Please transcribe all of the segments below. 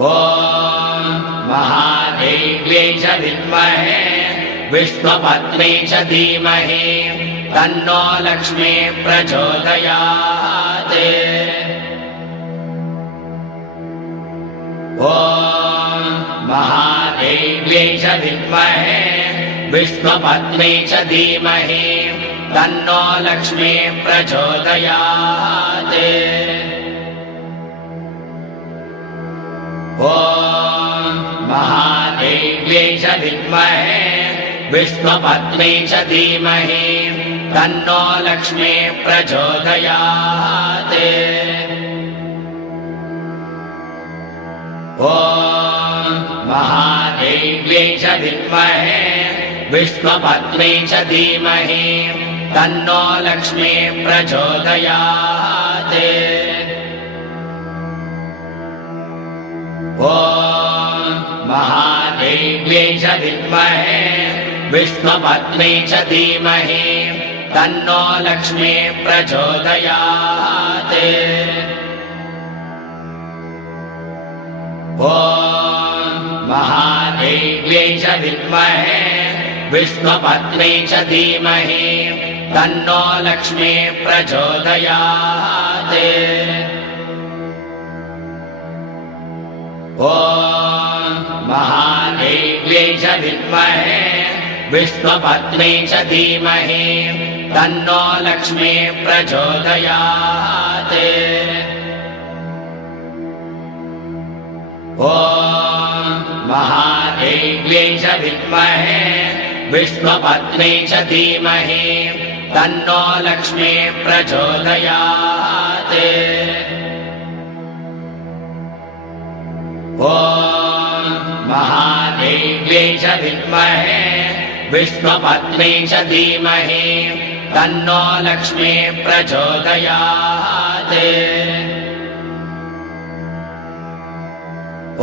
ॐ महादेव्यै च विद्महे विष्णुपत्न्यै च धीमहि तन्नो लक्ष्मी प्रचोदयात्। ॐ महादेव्यै च विद्महे विष्णुपत्न्यै च धीमहि तन्नो लक्ष्मी प्रचोदयात्। ॐ महादेव्यै च विद्महे विष्णुपत्न्यै च धीमहि तन्नो लक्ष्मी प्रचोदयात्। ॐ महादेव्यै च विद्महे विष्णुपत्न्यै च धीमहि तन्नो लक्ष्मी प्रचोदयात्। ॐ महादेव्यै च विद्महे विष्णुपत्न्यै च धीमहि तन्नो लक्ष्मी प्रचोदयात्। ॐ महादेव्यै च विद्महे विष्णुपत्न्यै च धीमहि तन्नो लक्ष्मी प्रचोदयात्। ॐ महादेव्यै च विद्महे विष्णुपत्न्यै च धीमहि तन्नो लक्ष्मी प्रचोदयात्। ॐ महादेव्यै च विद्महे विष्णुपत्न्यै च धीमहि तन्नो लक्ष्मी प्रचोदयात्। ॐ महादेव्यै च विद्महे विष्णुपत्न्यै च धीमहि तन्नो लक्ष्मी प्रचोदयात्।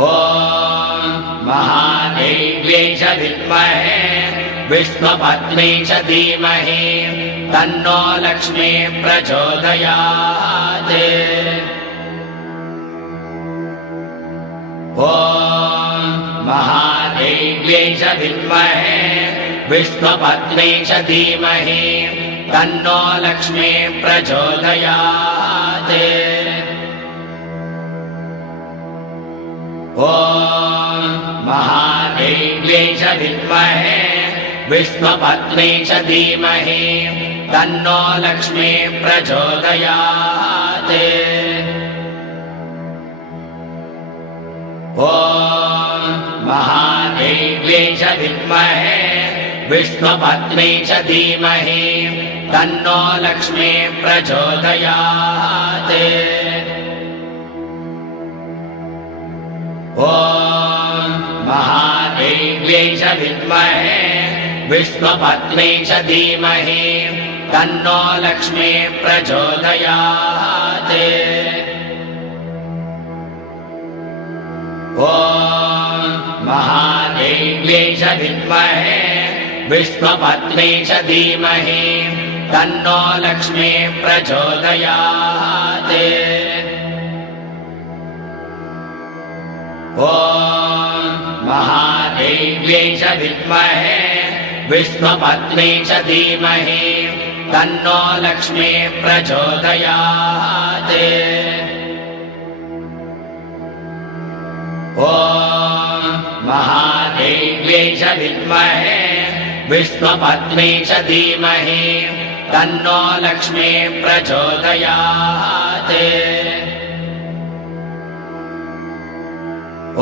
ॐ महादेव्यै च विद्महे विष्णुपत्न्यै च धीमहि तन्नो लक्ष्मी प्रचोदयात्। ॐ महादेव्यै च विद्महे विष्णुपत्न्यै च धीमहि तन्नो लक्ष्मी प्रचोदयात्। ॐ महादेव्यै च विद्महे विष्णुपत्न्यै च धीमहि तन्नो लक्ष्मी प्रचोदयात्। ॐ महादेव्यै च विद्महे विष्णुपत्न्यै च धीमहि तन्नो लक्ष्मी प्रचोदयात्। ॐ महादेव्यै च विद्महे विष्णुपत्न्यै च धीमहि तन्नो लक्ष्मी प्रचोदयात्। ॐ महादेव्यै च विद्महे विष्णुपत्न्यै च धीमहि तन्नो लक्ष्मी प्रचोदयात्। ॐ महादेव्यै च विद्महे विष्णुपत्न्यै च धीमहि तन्नो लक्ष्मी प्रचोदयात्। ॐ महादेव्यै च विद्महे विष्णुपत्न्यै च धीमहि तन्नो लक्ष्मी प्रचोदयात्।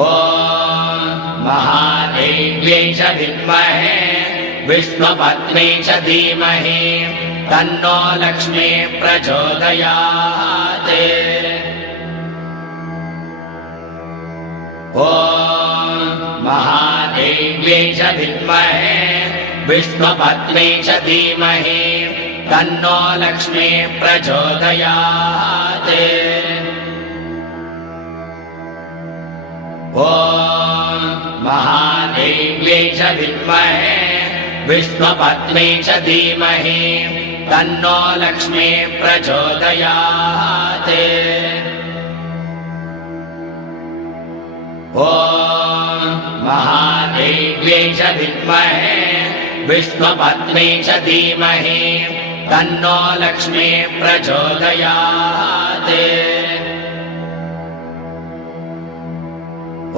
ॐ महादेव्यै च विद्महे विष्णुपत्न्यै च धीमहि तन्नो लक्ष्मी प्रचोदयात्। ॐ महादेव्यै च विद्महे विष्णुपत्न्यै च धीमहि तन्नो लक्ष्मी प्रचोदयात्। ॐ महादेव्यै च विद्महे विष्णुपत्न्यै च धीमहि तन्नो लक्ष्मी प्रचोदयात्। ॐ महादेव्यै च विद्महे विष्णुपत्न्यै च धीमहि तन्नो लक्ष्मीः प्रचोदयात्।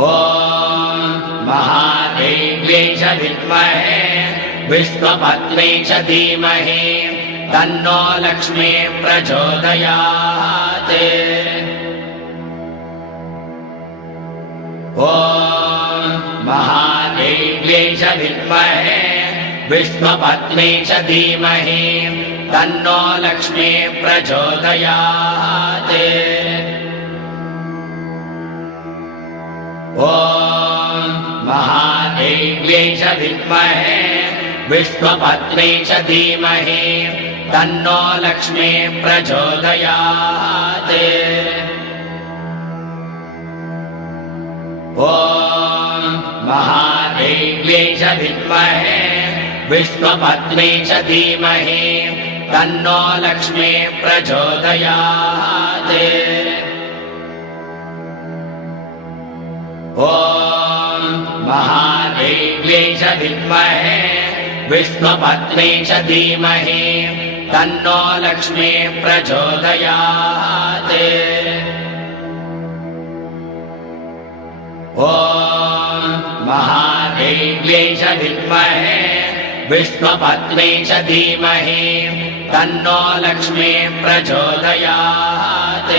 ॐ महादेव्यै च विद्महे विष्णुपत्न्यै च धीमहि तन्नो लक्ष्मीः प्रचोदयात्। ॐ महादेव्यै च विद्महे विष्णुपत्न्यै च धीमहि तन्नो लक्ष्मीः प्रचोदयात्। ॐ महादेव्यै च विद्महे विष्णुपत्न्यै च धीमहि तन्नो लक्ष्मीः प्रचोदयात्। ॐ महादेव्यै च विद्महे विष्णुपत्न्यै च धीमहि तन्नो लक्ष्मीः प्रचोदयात्। ॐ महादेव्यै च विद्महे विष्णुपत्न्यै च धीमहि तन्नो लक्ष्मीः प्रचोदयात्। ॐ महादेव्यै च विद्महे विष्णुपत्न्यै च धीमहि तन्नो लक्ष्मीः प्रचोदयात्।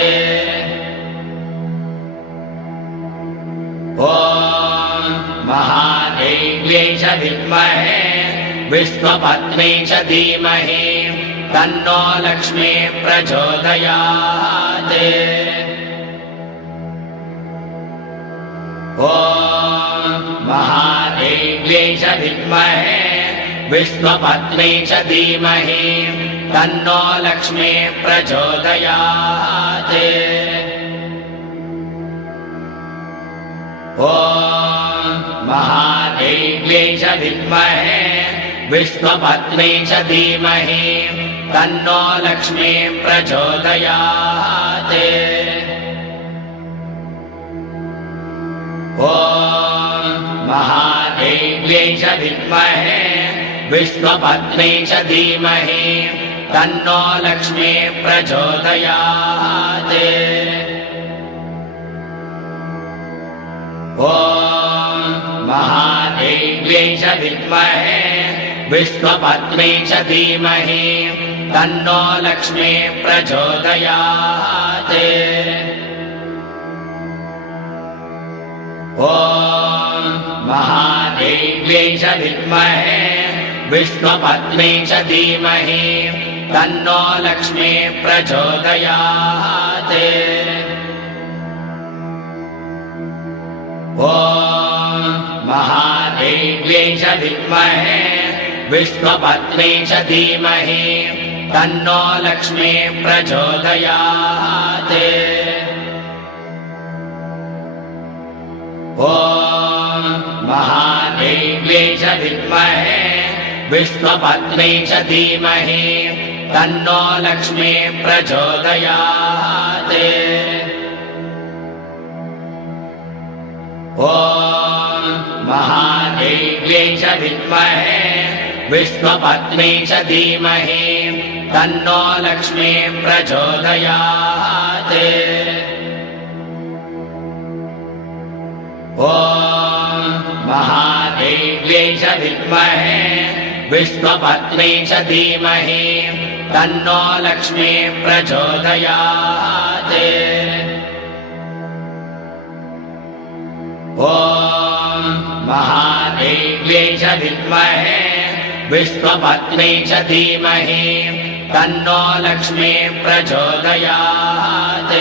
ॐ महादेव्यै च विद्महे विष्णुपत्न्यै च धीमहि तन्नो लक्ष्मीः प्रचोदयात्। ॐ महादेव्यै च विद्महे विष्णुपत्न्यै च धीमहि तन्नो लक्ष्मीः प्रचोदयात्। ॐ महादेव्यै च विद्महे विष्णुपत्न्यै च धीमहि तन्नो लक्ष्मीः प्रचोदयात्। ॐ महादेव्यै च विद्महे विष्णुपत्न्यै च धीमहि तन्नो लक्ष्मीः प्रचोदयात्। ॐ महादेव्यै च विद्महे विष्णुपत्न्यै च धीमहि तन्नो लक्ष्मीः प्रचोदयात्। ॐ महादेव्यै च विद्महे विष्णुपत्न्यै च धीमहि तन्नो लक्ष्मीः प्रचोदयात्। ॐ महादेव्यै च विद्महे विष्णुपत्न्यै च धीमहि तन्नो लक्ष्मीः प्रचोदयात्। ॐ महादेव्यै च विद्महे विष्णुपत्न्यै च धीमहि तन्नो लक्ष्मीः प्रचोदयात्। ॐ महादेव्यै च विद्महे विष्णुपत्न्यै च धीमहि तन्नो लक्ष्मीः प्रचोदयात्। ॐ महादेव्यै च विद्महे विष्णुपत्न्यै च धीमहि तन्नो लक्ष्मीः प्रचोदयात्। ॐ महादेव्यै च विद्महे विष्णुपत्न्यै च धीमहि तन्नो लक्ष्मीः प्रचोदयात्।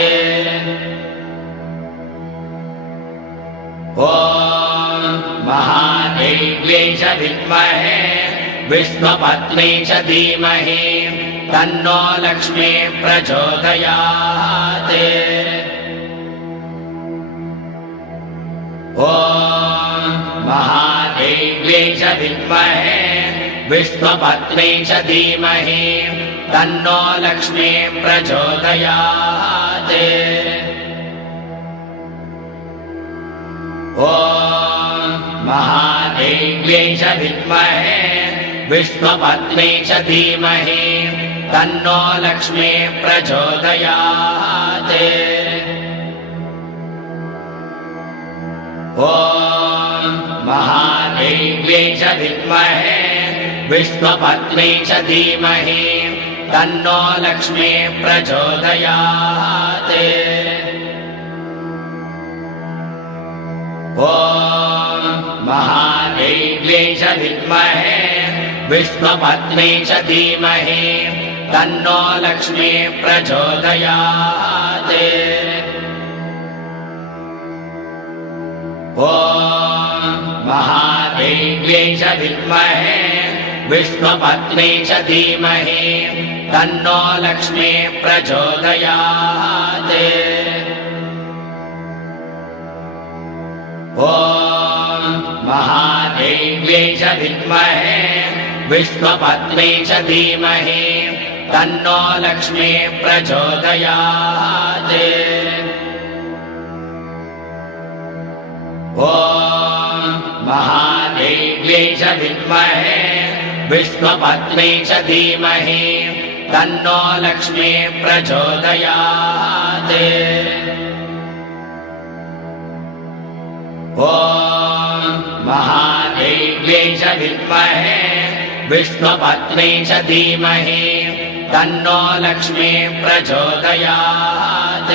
ॐ महादेव्यै च विद्महे विष्णुपत्न्यै च धीमहि तन्नो लक्ष्मीः प्रचोदयात्। ॐ महादेव्यै च विद्महे विष्णुपत्न्यै च धीमहि तन्नो लक्ष्मीः प्रचोदयात्। ॐ महादेव्यै च विद्महे विष्णुपत्न्यै च धीमहि तन्नो लक्ष्मीः प्रचोदयात्। ॐ महादेव्यै च विद्महे विष्णुपत्न्यै च धीमहि तन्नो लक्ष्मीः प्रचोदयात्। ॐ महादेव्यै च विद्महे विष्णुपत्न्यै च धीमहि तन्नो लक्ष्मीः प्रचोदयात्। ॐ महादेव्यै च विद्महे विष्णुपत्न्यै च धीमहि तन्नो लक्ष्मीः प्रचोदयात्। ॐ महादेव्यै च विद्महे विष्णुपत्न्यै च धीमहि तन्नो लक्ष्मीः प्रचोदयात्। ॐ महादेव्यै च विद्महे विष्णुपत्न्यै च धीमहि तन्नो लक्ष्मीः प्रचोदयात्। ॐ महादेव्यै च विद्महे विष्णुपत्न्यै च धीमहि तन्नो लक्ष्मीः प्रचोदयात्।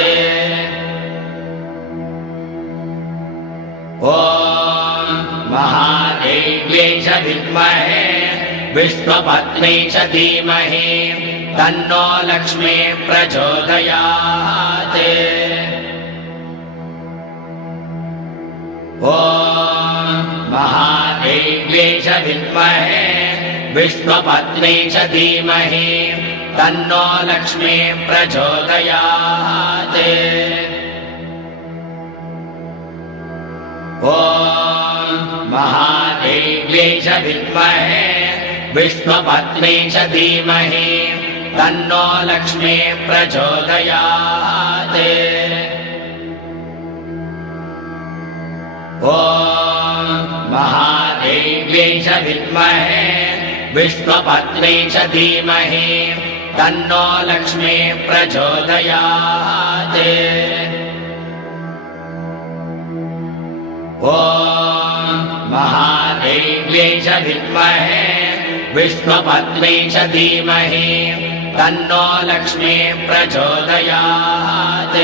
ॐ महादेव्यै च विद्महे विष्णुपत्न्यै च धीमहि तन्नो लक्ष्मीः प्रचोदयात्। ॐ महादेव्यै च विद्महे विष्णुपत्न्यै च धीमहि तन्नो लक्ष्मीः प्रचोदयात्। ॐ महादेव्यै च विद्महे विष्णुपत्न्यै च धीमहि तन्नो लक्ष्मीः प्रचोदयात्। ॐ महादेव्यै च विद्महे विष्णुपत्न्यै च धीमहि तन्नो लक्ष्मीः प्रचोदयात्। ॐ महादेव्यै च विद्महे विष्णुपत्न्यै च धीमहि तन्नो लक्ष्मीः प्रचोदयात्।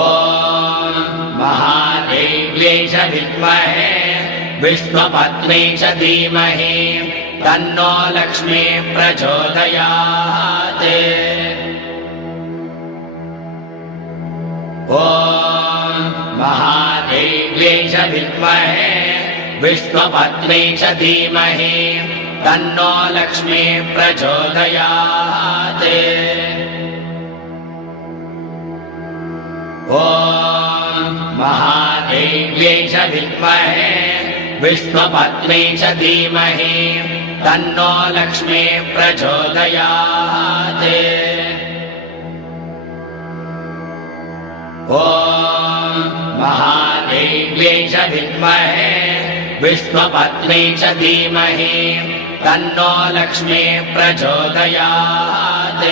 ॐ महादेव्यै च विद्महे विष्णुपत्न्यै च धीमहि तन्नो लक्ष्मीः प्रचोदयात्। ॐ महादेव्यै च विद्महे विष्णुपत्न्यै च धीमहि तन्नो लक्ष्मीः प्रचोदयात्। ॐ महादेव्यै च विद्महे विष्णुपत्न्यै च धीमहि तन्नो लक्ष्मीः प्रचोदयात्। ॐ महादेव्यै च विद्महे विष्णुपत्न्यै च धीमहि तन्नो लक्ष्मीः प्रचोदयात्।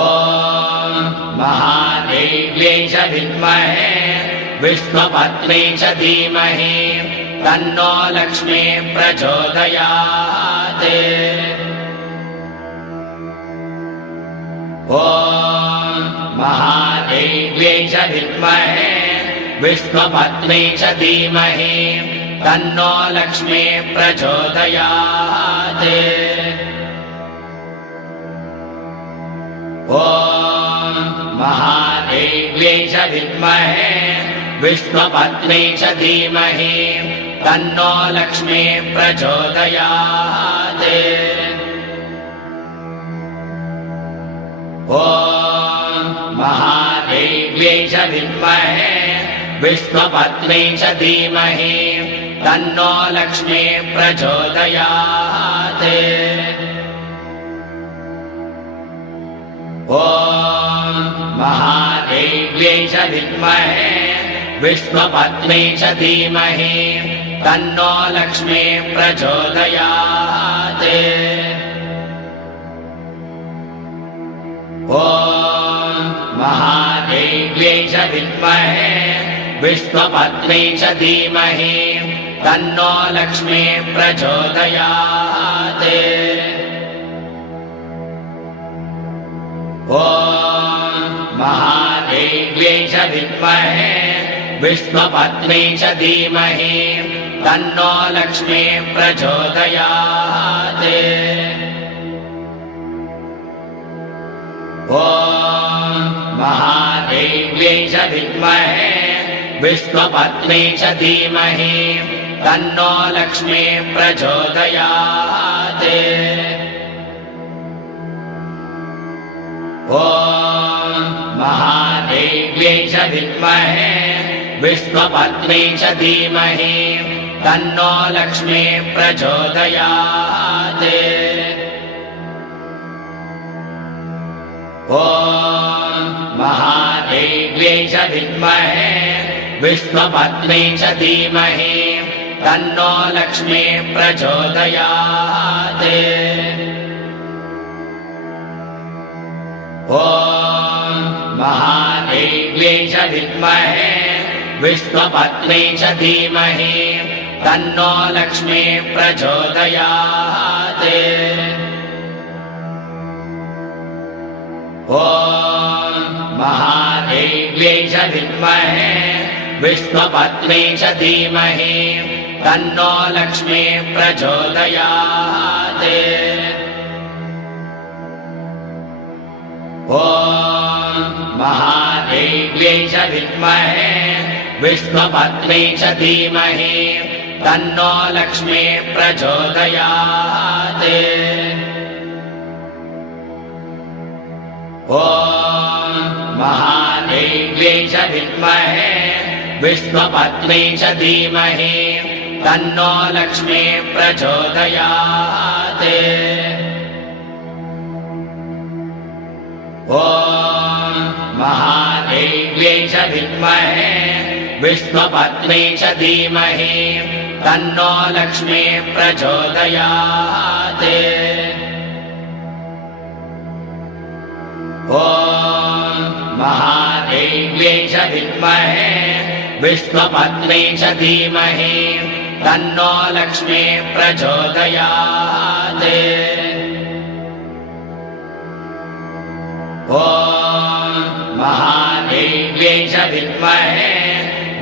ॐ महादेव्यै च विद्महे विष्णुपत्न्यै च धीमहि तन्नो लक्ष्मीः प्रचोदयात्। ॐ महादेव्यै च विद्महे विष्णुपत्न्यै च धीमहि तन्नो लक्ष्मीः प्रचोदयात्। ॐ महादेव्यै च विद्महे विष्णुपत्न्यै च धीमहि तन्नो लक्ष्मीः प्रचोदयात्। ॐ महादेव्यै च विद्महे विष्णुपत्न्यै च धीमहि तन्नो लक्ष्मीः प्रचोदयात्। ॐ महादेव्यै च विद्महे विष्णुपत्न्यै च धीमहि तन्नो लक्ष्मी प्रचोदयात्। ॐ महादेव्यै च विद्महे विष्णुपत्न्यै च धीमहि तन्नो लक्ष्मी प्रचोदयात्। ॐ महादेव्यै च विद्महे विष्णुपत्न्यै च धीमहि तन्नो लक्ष्मी प्रचोदयात्। ॐ महादेव्यै च विद्महे विष्णुपत्न्यै च धीमहि तन्नो लक्ष्मी प्रचोदयात्। ॐ महादेव्यै च विद्महे विष्णुपत्न्यै च धीमहि तन्नो लक्ष्मी प्रचोदयात्। ॐ महादेव्यै च विद्महे विष्णुपत्न्यै च धीमहि तन्नो लक्ष्मी प्रचोदयात्। ॐ महादेव्यै च विद्महे विष्णुपत्न्यै च धीमहि तन्नो लक्ष्मी प्रचोदयात्। ॐ महादेव्यै च विद्महे विष्णुपत्न्यै च धीमहि तन्नो लक्ष्मी प्रचोदयात्। ॐ महादेव्यै च विद्महे विष्णुपत्न्यै च धीमहि तन्नो लक्ष्मी प्रचोदयात्। ॐ महादेव्यै च विद्महे विष्णुपत्न्यै च धीमहि तन्नो लक्ष्मी प्रचोदयात्। ॐ महादेव्यै च विद्महे विष्णुपत्न्यै च धीमहि तन्नो लक्ष्मी प्रचोदयात्। ॐ महादेव्यै च विद्महे विष्णुपत्न्यै च धीमहि तन्नो लक्ष्मी प्रचोदयात्। ॐ महादेव्यै च विद्महे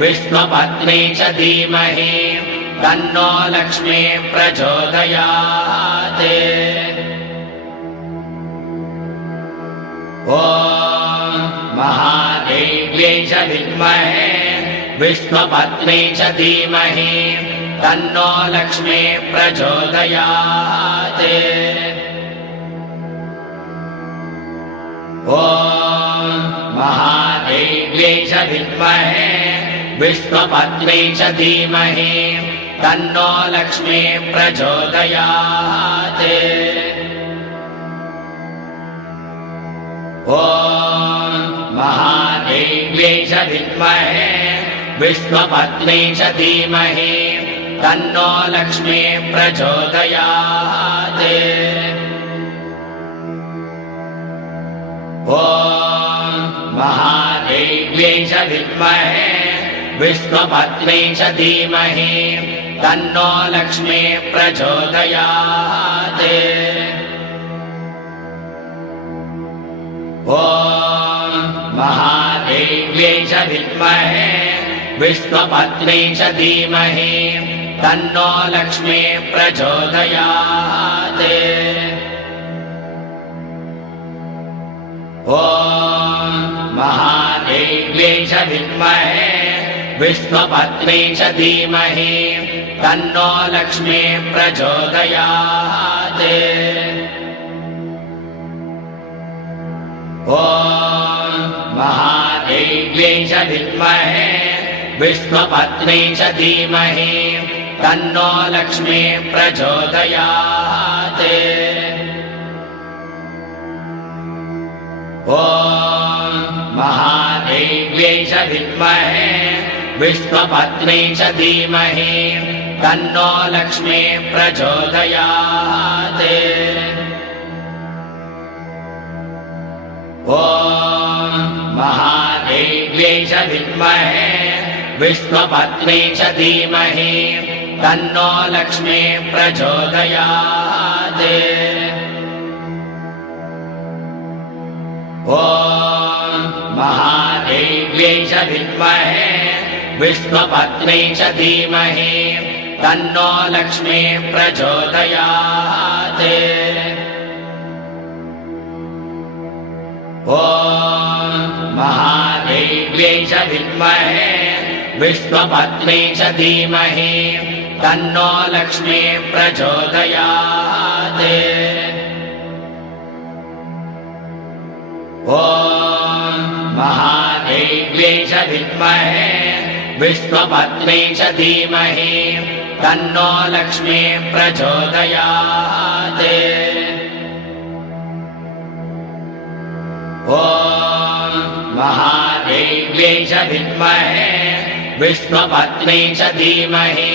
विष्णुपत्न्यै च धीमहि तन्नो लक्ष्मी प्रचोदयात्। ॐ महादेव्यै च विद्महे विष्णुपत्न्यै च धीमहि तन्नो लक्ष्मी प्रचोदयात्। ॐ महादेव्यै च विद्महे विष्णुपत्न्यै च धीमहि तन्नो लक्ष्मी प्रचोदयात्। ॐ महादेव्यै च विद्महे विष्णुपत्न्यै च धीमहि तन्नो लक्ष्मी प्रचोदयात्। ॐ महादेव्यै च विद्महे विष्णुपत्न्यै च धीमहि तन्नो लक्ष्मी प्रचोदयात्। ॐ महादेव्यै च विद्महे विष्णुपत्न्यै च धीमहि तन्नो लक्ष्मी प्रचोदयात्। ॐ महादेव्यै च विद्महे विष्णुपत्न्यै च धीमहि तन्नो लक्ष्मी प्रचोदयात्। ॐ महादेव्यै च विद्महे विष्णुपत्न्यै च धीमहि तन्नो लक्ष्मी प्रचोदयात्। ॐ महादेव्यै च विद्महे विष्णुपत्न्यै च धीमहि तन्नो लक्ष्मीः प्रचोदयात्। ॐ महादेव्यै च विद्महे विष्णुपत्न्यै च धीमहि तन्नो लक्ष्मीः प्रचोदयात्। ॐ महादेव्यै च विद्महे विष्णुपत्न्यै च धीमहि तन्नो लक्ष्मीः प्रचोदयात्। ॐ महादेव्यै च विद्महे विष्णुपत्न्यै च धीमहि तन्नो लक्ष्मीः प्रचोदयात्। ॐ महादेव्यै च विद्महे विष्णुपत्न्यै च धीमहि तन्नो लक्ष्मीः प्रचोदयात्। ॐ महादेव्यै च विद्महे विष्णुपत्न्यै च धीमहि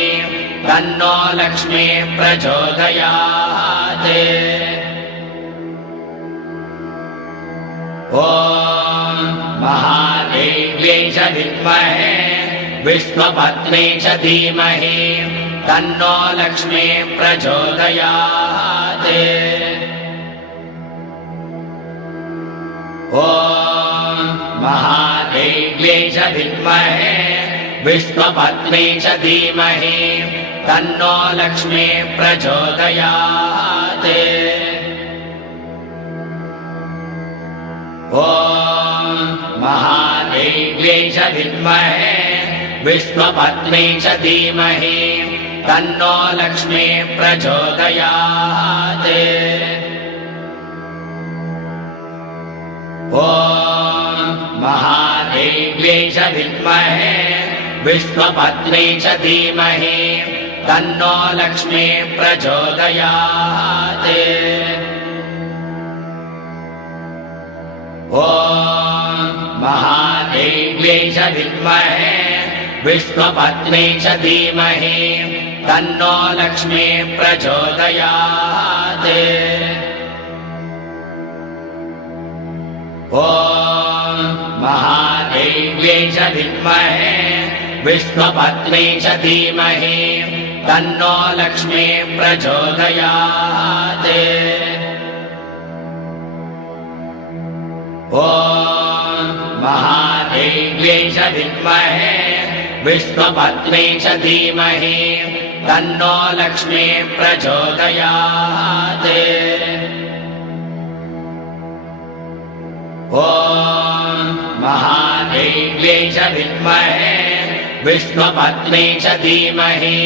तन्नो लक्ष्मीः प्रचोदयात्। ॐ महादेव्यै च विद्महे विष्णुपत्न्यै च धीमहि तन्नो लक्ष्मीः प्रचोदयात्। ॐ महादेव्यै च विद्महे विष्णुपत्न्यै च धीमहि तन्नो लक्ष्मीः प्रचोदयात्। ॐ महादेव्यै च विद्महे विष्णुपत्न्यै च धीमहि तन्नो लक्ष्मीः प्रचोदयात्। ॐ महादेव्यै च विद्महे विष्णुपत्न्यै च धीमहि तन्नो लक्ष्मीः प्रचोदयात्। ॐ महादेव्यै च विद्महे विष्णुपत्न्यै च धीमहि तन्नो लक्ष्मीः प्रचोदयात्। ॐ महादेव्यै च विद्महे विष्णुपत्न्यै च धीमहि तन्नो लक्ष्मीः प्रचोदयात्। ॐ महादेव्यै च विद्महे विष्णुपत्न्यै च धीमहि तन्नो लक्ष्मीः प्रचोदयात्। ॐ महादेव्यै च विद्महे विष्णुपत्न्यै च धीमहि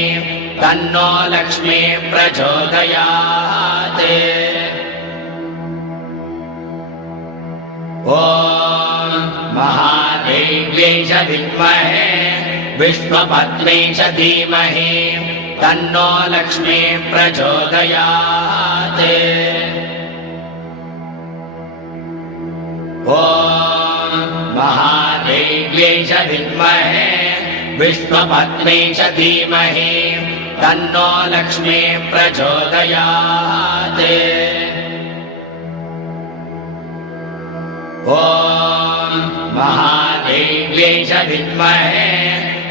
तन्नो लक्ष्मीः प्रचोदयात्। ॐ महादेव्यै च विद्महे विष्णुपत्न्यै च धीमहि तन्नो लक्ष्मीः प्रचोदयात्। ॐ महादेव्यै च विद्महे विष्णुपत्न्यै च धीमहि तन्नो लक्ष्मीः प्रचोदयात्। ॐ महादेव्यै च विद्महे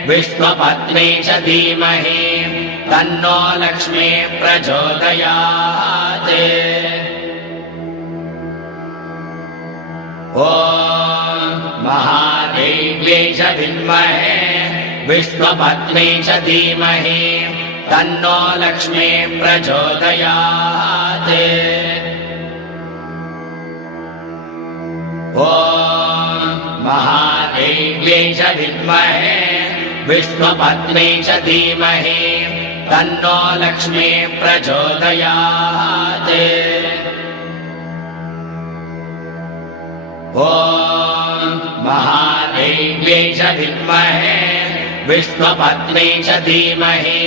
विष्णुपत्न्यै च धीमहि तन्नो लक्ष्मीः प्रचोदयात्। ॐ महादेव्यै च विद्महे विष्णुपत्न्यै च धीमहि तन्नो लक्ष्मीः प्रचोदयात्। ॐ महादेव्यै च विद्महे विष्णुपत्न्यै च धीमहि तन्नो लक्ष्मीः प्रचोदयात्। ॐ महादेव्यै च विद्महे विष्णुपत्न्यै च धीमहि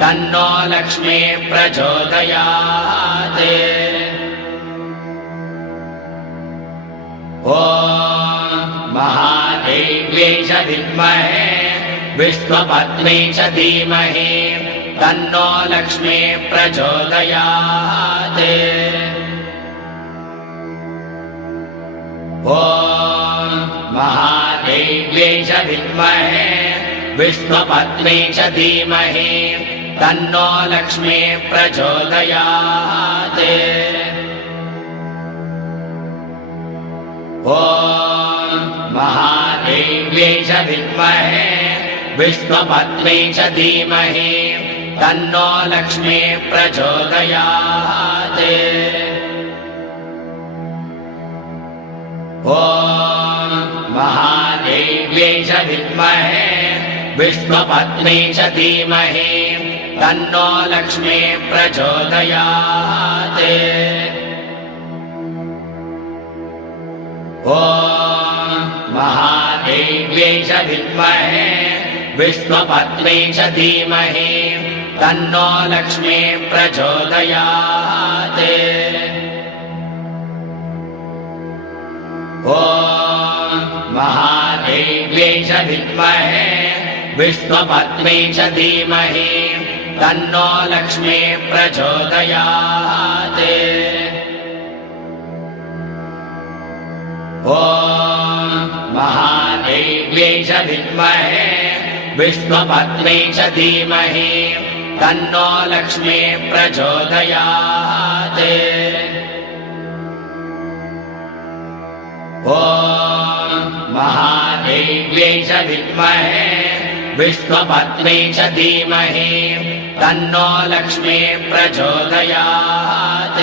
तन्नो लक्ष्मीः प्रचोदयात्। ॐ महादेव्यै च विद्महे विष्णुपत्न्यै च धीमहि तन्नो लक्ष्मीः प्रचोदयात्। ॐ महादेव्यै च विद्महे विष्णुपत्न्यै च धीमहि तन्नो लक्ष्मीः प्रचोदयात्। ॐ महादेव्यै च विद्महे विष्णुपत्न्यै च धीमहि तन्नो लक्ष्मीः प्रचोदयात्। ॐ महादेव्यै च विद्महे विष्णुपत्न्यै च धीमहि तन्नो लक्ष्मीः प्रचोदयात्। ॐ महादेव्यै च विद्महे विष्णुपत्न्यै च धीमहि तन्नो लक्ष्मीः प्रचोदयात्। ॐ महादेव्यै च विद्महे विष्णुपत्न्यै च धीमहि तन्नो लक्ष्मीः प्रचोदयात्। ॐ महादेव्यै च विद्महे विष्णुपत्न्यै च धीमहि तन्नो लक्ष्मीः प्रचोदयात्। ॐ महादेव्यै च विद्महे विष्णुपत्न्यै च धीमहि तन्नो लक्ष्मीः प्रचोदयात्।